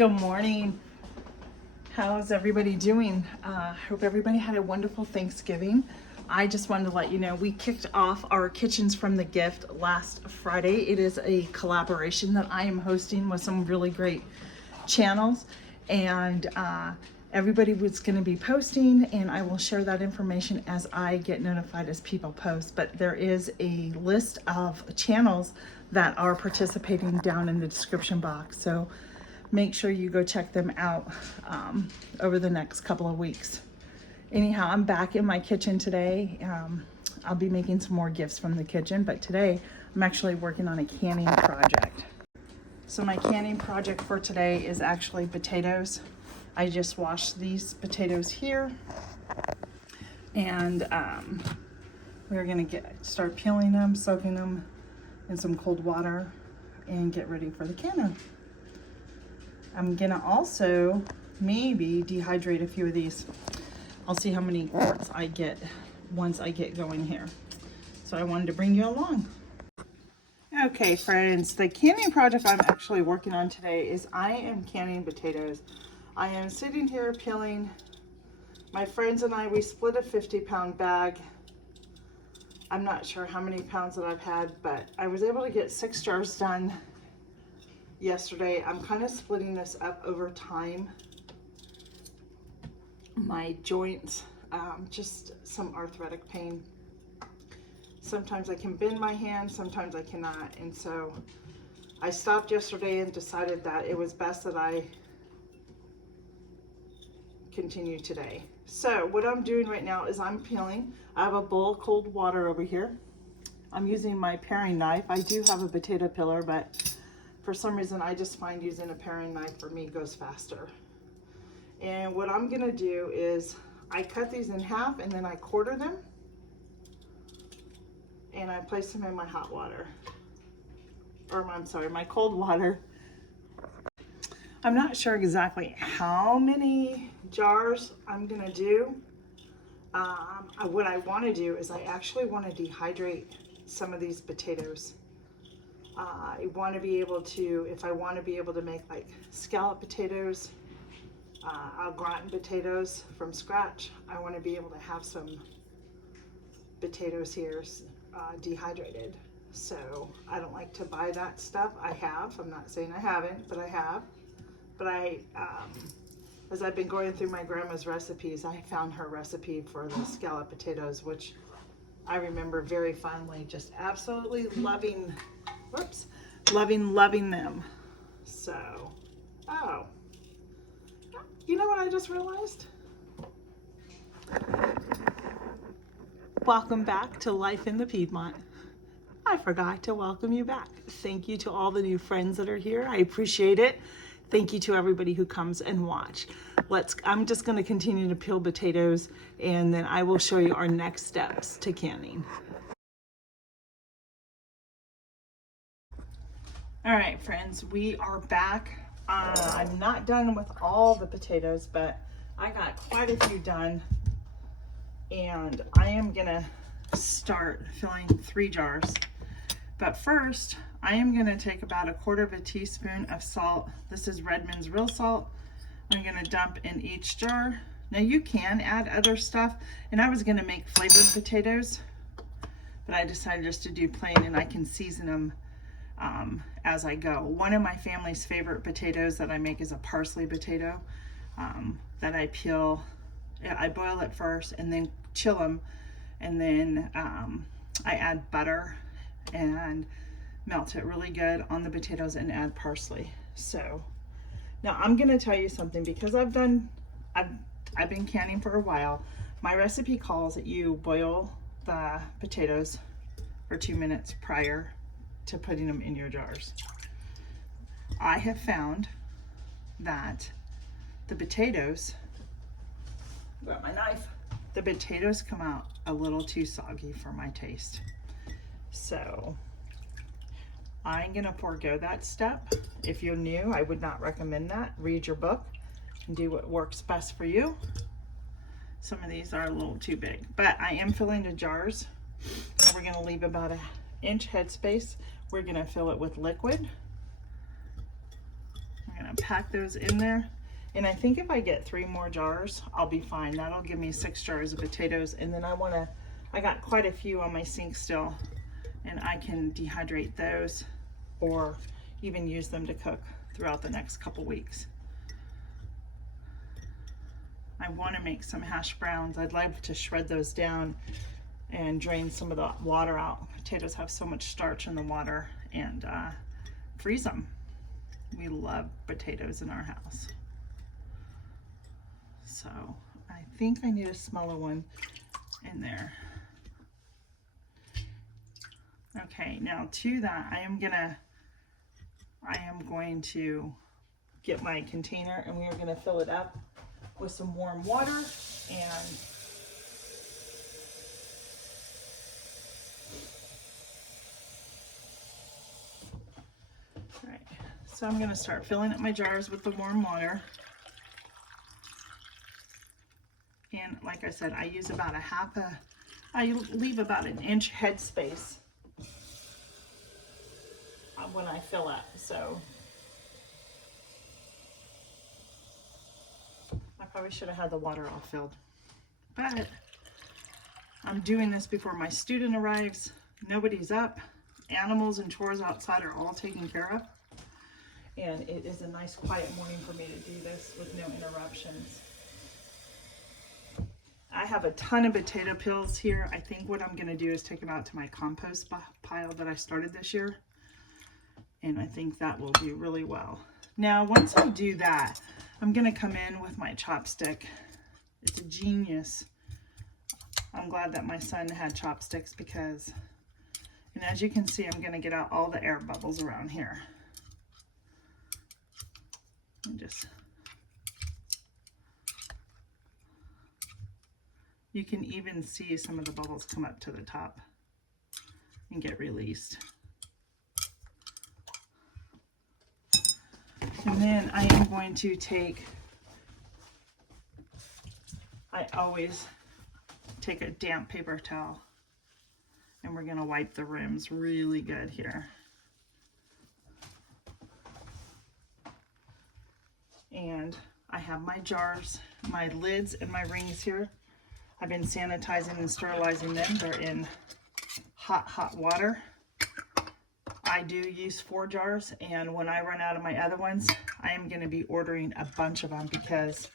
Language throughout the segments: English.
Good morning. How's everybody doing? Hope everybody had a wonderful Thanksgiving. I just wanted to let you know we kicked off our Kitchens from the Gift last Friday. It is a collaboration that I am hosting with some really great channels, and everybody was going to be posting, and I will share that information as I get notified as people post. But there is a list of channels that are participating down in the description box, so make sure you go check them out over the next couple of weeks. Anyhow, I'm back in my kitchen today. I'll be making some more gifts from the kitchen, but today I'm actually working on a canning project. So my canning project for today is actually potatoes. I just washed these potatoes here, and we're gonna start peeling them, soaking them in some cold water, and get ready for the canning. I'm gonna also maybe dehydrate a few of these. I'll see how many quarts I get once I get going here. So I wanted to bring you along. Okay friends, the canning project I'm actually working on today is I am canning potatoes. I am sitting here peeling. My friends and I, we split a 50-pound bag. I'm not sure how many pounds that I've had, but I was able to get 6 jars done yesterday. I'm kind of splitting this up over time. My joints, just some arthritic pain. Sometimes I can bend my hand, sometimes I cannot, and so I stopped yesterday and decided that it was best that I continue today. So what I'm doing right now is I'm peeling. I have a bowl of cold water over here. I'm using my paring knife. I do have a potato peeler, but for some reason I just find using a paring knife for me goes faster. And what I'm gonna do is I cut these in half and then I quarter them and I place them in my hot water, or I'm sorry, my cold water. I'm not sure exactly how many jars I'm gonna do. What I wanna do is I actually wanna dehydrate some of these potatoes. I want to be able to, if I want to be able to make like scallop potatoes, au gratin potatoes from scratch, I want to be able to have some potatoes here dehydrated. So I don't like to buy that stuff. I have, I'm not saying I haven't, but I have. But as I've been going through my grandma's recipes, I found her recipe for the scallop potatoes, which I remember very fondly, just absolutely loving. Whoops, loving them. So, oh, you know what I just realized? Welcome back to Life in the Piedmont. I forgot to welcome you back. Thank you to all the new friends that are here. I appreciate it. Thank you to everybody who comes and watch. I'm just gonna continue to peel potatoes, and then I will show you our next steps to canning. All right, friends, we are back. I'm not done with all the potatoes, but I got quite a few done, and I am gonna start filling 3 jars. But first, I am gonna take about 1/4 teaspoon of salt. This is Redmond's real salt. I'm gonna dump in each jar. Now you can add other stuff, and I was gonna make flavored potatoes, but I decided just to do plain, and I can season them as I go. One of my family's favorite potatoes that I make is a parsley potato that I peel. I boil it first and then chill them, and then I add butter and melt it really good on the potatoes and add parsley. So now I'm gonna tell you something, because I've been canning for a while. My recipe calls that you boil the potatoes for 2 minutes prior to putting them in your jars. I have found that the potatoes, grab my knife, the potatoes come out a little too soggy for my taste. So I'm gonna forego that step. If you're new, I would not recommend that. Read your book and do what works best for you. Some of these are a little too big, but I am filling the jars. We're gonna leave about 1 inch headspace. We're gonna fill it with liquid. I'm gonna pack those in there. And I think if I get 3 more jars, I'll be fine. That'll give me 6 jars of potatoes. And then I got quite a few on my sink still, and I can dehydrate those or even use them to cook throughout the next couple weeks. I want to make some hash browns. I'd like to shred those down and drain some of the water out. Potatoes have so much starch in the water, and freeze them. We love potatoes in our house. So I think I need a smaller one in there. Okay, now to that, I am going to get my container, and we are gonna fill it up with some warm water. And all right, so I'm gonna start filling up my jars with the warm water. And like I said, I use about I leave about an inch head space when I fill up. So I probably should have had the water all filled, but I'm doing this before my student arrives. Nobody's up. Animals and chores outside are all taken care of. And it is a nice quiet morning for me to do this with no interruptions. I have a ton of potato peels here. I think what I'm gonna do is take them out to my compost pile that I started this year. And I think that will do really well. Now, once I do that, I'm gonna come in with my chopstick. It's a genius. I'm glad that my son had chopsticks because, and as you can see, I'm gonna get out all the air bubbles around here. And just, you can even see some of the bubbles come up to the top and get released. And then I am going to I always take a damp paper towel, and we're gonna wipe the rims really good here. And I have my jars, my lids, and my rings here. I've been sanitizing and sterilizing them. They're in hot water. I do use 4 jars, and when I run out of my other ones, I am going to be ordering a bunch of them because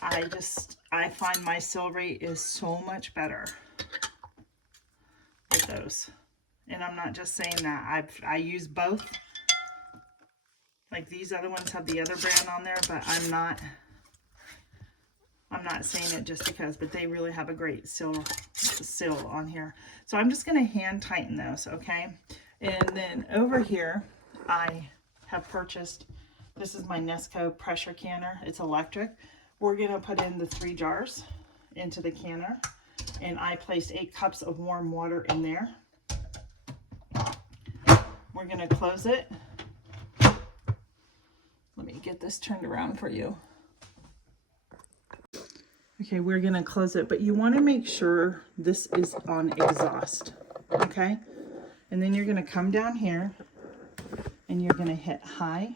I find my celery is so much better with those. And I'm not just saying that. I use both. Like these other ones have the other brand on there, but I'm not saying it just because, but they really have a great seal on here. So I'm just going to hand tighten those, okay? And then over here, I have purchased, this is my Nesco pressure canner. It's electric. We're going to put in the 3 jars into the canner, and I placed 8 cups of warm water in there. We're going to close it. Let me get this turned around for you. Okay, we're gonna close it, but you wanna make sure this is on exhaust, okay? And then you're gonna come down here and you're gonna hit high,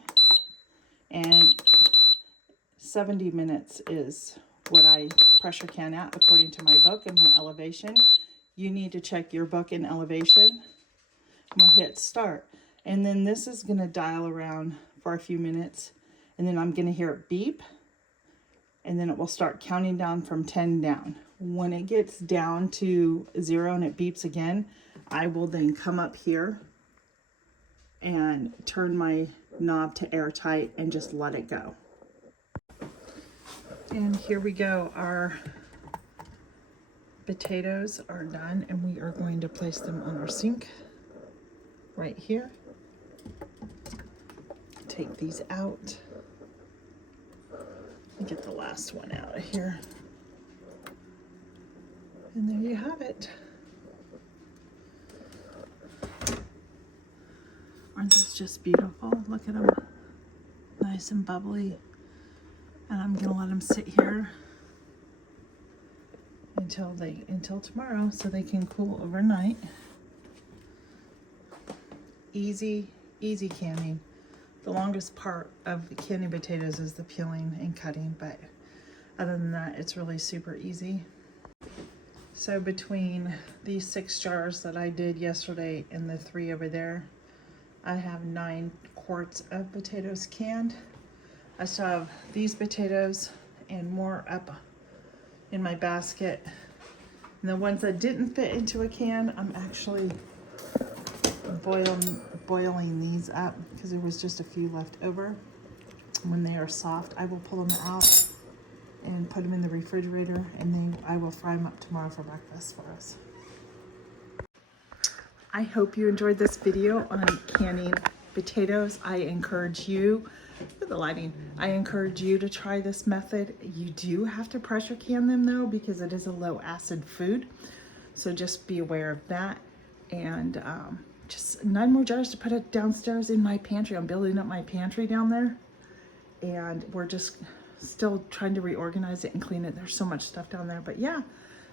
and 70 minutes is what I pressure can at according to my book and my elevation. You need to check your book and elevation. We'll hit start. And then this is gonna dial around for a few minutes, and then I'm gonna hear it beep, and then it will start counting down from 10 down. When it gets down to 0 and it beeps again, I will then come up here and turn my knob to airtight and just let it go. And here we go. Our potatoes are done, and we are going to place them on our sink right here. Take these out. Get the last one out of here. And there you have it. Aren't those just beautiful? Look at them. Nice and bubbly. And I'm gonna let them sit here until tomorrow so they can cool overnight. Easy canning. The longest part of the candy potatoes is the peeling and cutting, but other than that, it's really super easy. So between these 6 jars that I did yesterday and the 3 over there, I have 9 quarts of potatoes canned. I still have these potatoes and more up in my basket. And the ones that didn't fit into a can, I'm actually boiling these up because there was just a few left over. When they are soft, I will pull them out and put them in the refrigerator, and then I will fry them up tomorrow for breakfast for us. I hope you enjoyed this video on canning potatoes. I encourage you, for the lighting, I encourage you to try this method. You do have to pressure can them though, because it is a low acid food. So just be aware of that. And just 9 more jars to put it downstairs in my pantry. I'm building up my pantry down there, and we're just still trying to reorganize it and clean it. There's so much stuff down there, but yeah.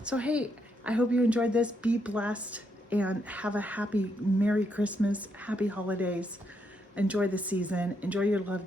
So hey, I hope you enjoyed this. Be blessed and have a happy Merry Christmas, happy holidays. Enjoy the season, enjoy your loved